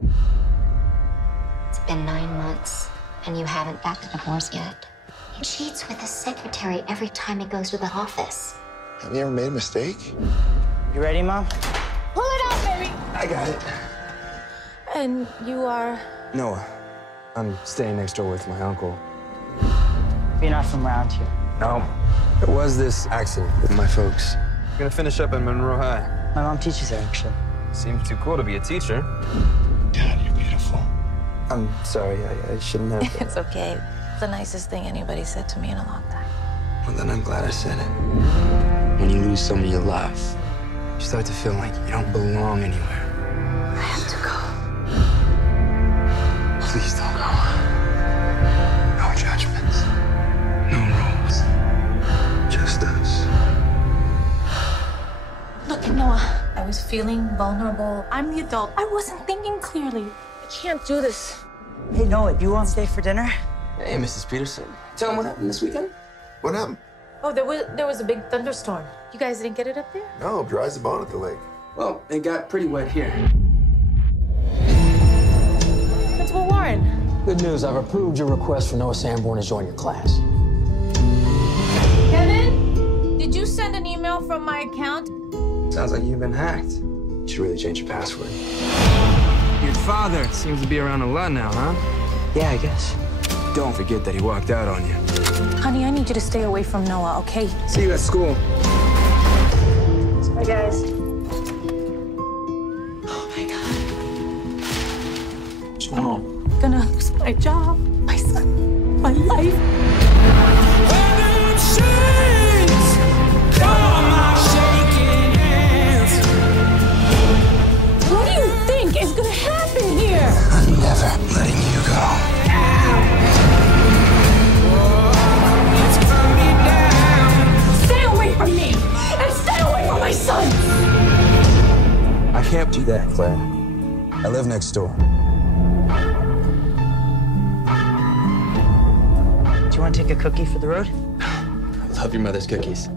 It's been 9 months, and you haven't got the divorce yet. He cheats with his secretary every time he goes to the office. Have you ever made a mistake? You ready, Mom? Pull it out, baby! I got it. And you are? Noah. I'm staying next door with my uncle. You're not from around here. No. There was this accident with my folks. I'm gonna finish up at Monroe High. My mom teaches there, actually. Seems too cool to be a teacher. God, you're beautiful. I'm sorry, I shouldn't have. It's okay. It's the nicest thing anybody said to me in a long time. Well, then I'm glad I said it. When you lose someone you love, you start to feel like you don't belong anywhere. I have to go. Please don't go. No judgments. No rules. Just us. Look, Noah, I was feeling vulnerable. I'm the adult. I wasn't thinking clearly. I can't do this. Hey, Noah, do you want to stay for dinner? Hey, Mrs. Peterson. Tell them what happened this weekend. What happened? Oh, there was a big thunderstorm. You guys didn't get it up there? No, dry as a bone at the lake. Well, it got pretty wet here. Principal Warren. Good news, I've approved your request for Noah Sanborn to join your class. Kevin, did you send an email from my account? Sounds like you've been hacked. You should really change your password. Your father seems to be around a lot now, huh? Yeah, I guess. Don't forget that he walked out on you. Honey, I need you to stay away from Noah, okay? See you at school. Bye, guys. Oh, my God. What's going on? I'm gonna lose my job, my son, my life. What do you think is gonna happen here? I'm never letting you go. Stay away from me! And stay away from my son! I can't do that, Claire. I live next door. Do you want to take a cookie for the road? I love your mother's cookies.